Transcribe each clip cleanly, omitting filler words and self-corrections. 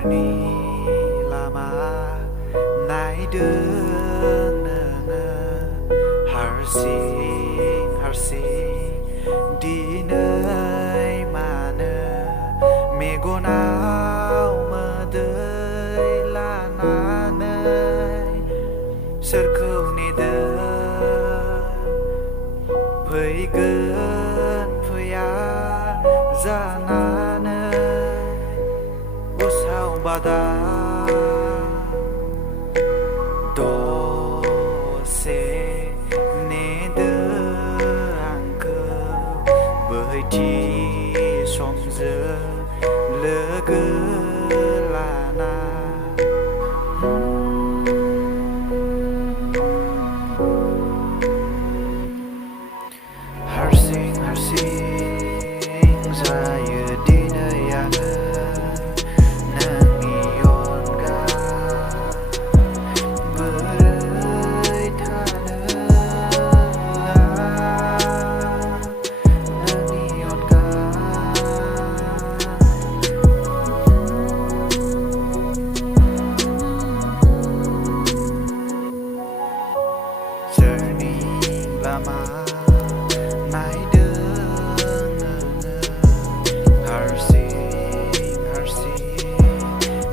SWRNI LAMA नायदों नोङो हारसिं दिनै मानो मेगनाव मोदै लानानै सोरखौ नेदों फैगोन फैया जानानै उसाव बादा दसे नेदों आंखौ बोहैथि समजों लोगो लाना हारसिं जायो दिनै आङो नोंनि अनगा बोरै थानो नोंनि अनगा SWRNI LAMA नायदों नोङो हारसिं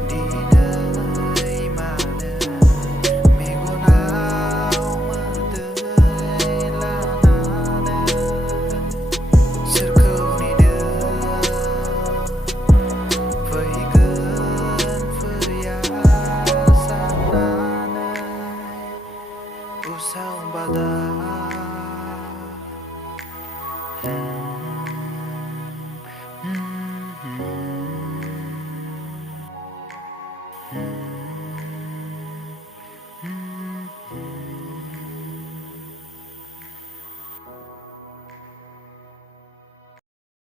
दिनै मानो मेगनाव मोदै लानानै सोरखौ नेदों फैगोन फैया साननानै उसाव बादा